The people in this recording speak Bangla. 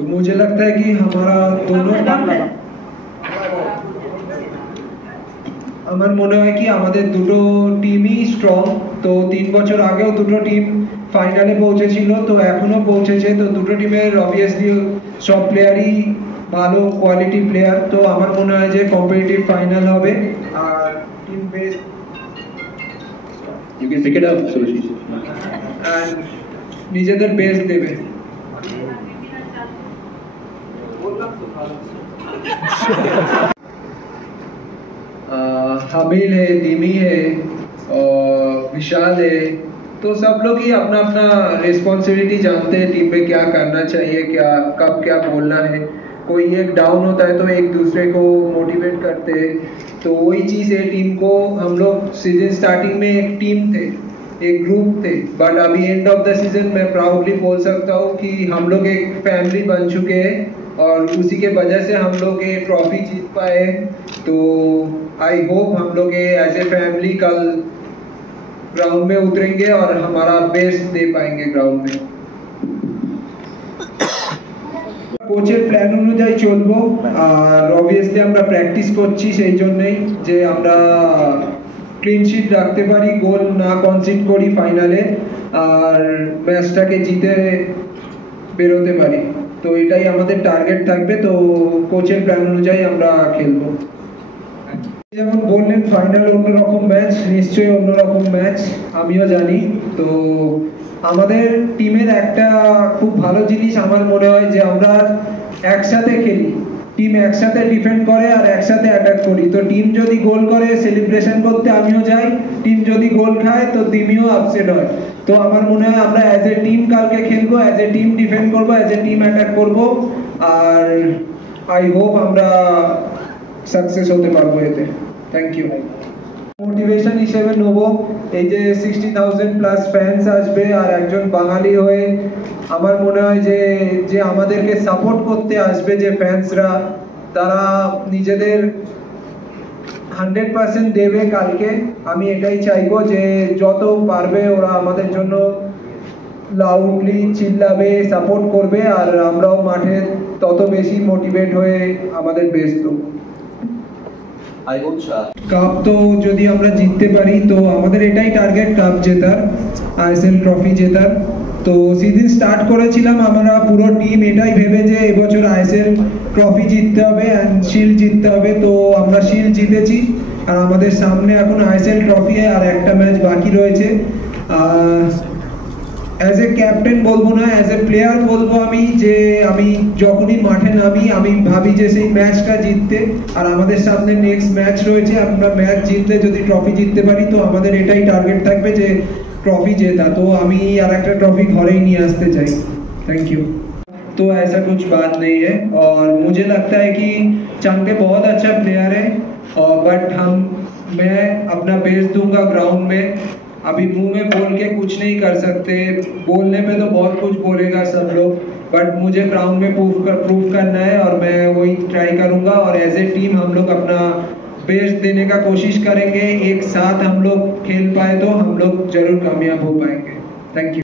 तो मुझे लगता है कि हमारा दोनों আমার মনে হয় কি আমাদের দুটো টিমই স্ট্রং। তো 3 বছর আগেও দুটো টিম ফাইনালে পৌঁছেছিল, তো এখনো পৌঁছেছে। তো দুটো টিমের অবভিয়াসলি সব প্লেয়ারই ভালো কোয়ালিটি প্লেয়ার। তো আমার মনে হয় যে কম্পিটিটিভ ফাইনাল হবে আর team base You can pick it up, Suresh. and নিজেদের বেস্ট দেবে। हामिल है, दिमी है और विशाल है। तो सब लोग ही अपना अपना रिस्पॉन्सिबिलिटी जानते हैं टीम में क्या करना चाहिए, क्या कब क्या बोलना है। कोई एक डाउन होता है तो एक दूसरे को मोटिवेट करते हैं। तो वही चीज़ है टीम को। हम लोग सीजन स्टार्टिंग में एक टीम थे, एक ग्रुप थे, बट अभी एंड ऑफ द सीजन मैं प्राउडली बोल सकता हूँ कि हम लोग एक फैमिली बन चुके हैं और उसी के वजह से हम लोग ये ट्रॉफी जीत पाए। तो आई होप हम लोग ये एज ए फैमिली कल ग्राउंड में उतरेंगे और हमारा बेस्ट दे पाएंगे ग्राउंड में। কোচের প্ল্যান অনুযায়ী চলবো আর অবভিয়াসলি আমরা প্র্যাকটিস করছি সেই জন্যই যে আমরা ক্লিন শিট রাখতে পারি, গোল না কনসিড করি ফাইনালে আর ম্যাচটাকে জিতে বেরোতে পারি। তো এটাই আমাদের টার্গেট থাকবে। তো কোচের প্ল্যান অনুযায়ী আমরা খেলবো। যেমন বললেন ফাইনাল অন্যরকম ম্যাচ, নিশ্চয়ই অন্যরকম ম্যাচ, আমিও জানি। তো আমাদের টিমের একটা খুব ভালো জিনিস আমার মনে হয় যে আমরা একসাথে খেলি, টিম একসাথে ডিফেন্ড করে আর একসাথে অ্যাটাক করি। তো টিম যদি গোল করে সেলিব্রেশন করতে আমিও যাই, টিম যদি গোল খায় তো দিমিও আপসেট হয়। তো আমার মনে হয় আমরা অ্যাজ এ টিম কালকে খেলবো, অ্যাজ এ টিম ডিফেন্ড করবো, অ্যাজ এ টিম অ্যাটাক করবো আর আই হোপ আমরা সাকসেস হতে পারবো এতে। Thank you. মোটিভেশন হিসেবে নেব এই যে 60,000 প্লাস ফ্যান্স আসবে আর একজন বাঙালি হয়ে আমার মনে হয় যে যে আমাদেরকে সাপোর্ট করতে আসবে যে ফ্যান্সরা, তারা নিজেদের 100% দেবে কালকে। আমি এটাই চাইবো যে যত পারবে ওরা আমাদের জন্য লাউডলি চিল্লাবে, সাপোর্ট করবে আর আমরাও মাঠে তত বেশি মোটিভেট হয়ে আমাদের বেস্ট দেবো। কাপ তো যদি আমরা জিততে পারি তো আমাদের এটাই টার্গেট, কাপ জেতার, আইএসএল ট্রফি জেতার। তো সিজন স্টার্ট করেছিলাম আমরা পুরো টিম এটাই ভেবে যে এবছর আইএসএল ট্রফি জিততে হবে অ্যান্ড শিল্ড জিততে হবে। তো আমরা শিল্ড জিতেছি আর আমাদের সামনে এখন আইএসএল ট্রফি আর একটা ম্যাচ বাকি রয়েছে। অ্যাজ এ ক্যাপ্টেন বলবো না, অ্যাজ এ প্লেয়ার বলবো আমি যে আমি যখনই মাঠে নামি আমি ভাবি যে সেই ম্যাচটা জিততে। আর আমাদের সামনে নেক্সট ম্যাচ রয়েছে, আমরা ম্যাচ জিতলে যদি ট্রফি জিততে পারি তো আমাদের এটাই টার্গেট থাকবে যে ट्रॉफी जेता। तो আমি আর একটা ट्रॉफी ঘরেই নিয়ে আসতে চাই। Thank you. तो ऐसा कुछ बात नहीं है और मुझे लगता है कि चंके बहुत अच्छा प्लेयर है और बट मैं अपना बेस्ट दूंगा ग्राउंड में। अभी मुंह में बोल के कुछ नहीं कर सकते, बोलने पे तो बहुत कुछ बोलेगा सब लोग, बट मुझे ग्राउंड में प्रूव करना है और मैं वही ट्राई करूंगा और एज ए टीम हम लोग अपना बेस्ट देने का कोशिश करेंगे। एक साथ हम लोग खेल पाए तो हम लोग जरूर कामयाब हो पाएंगे। Thank you.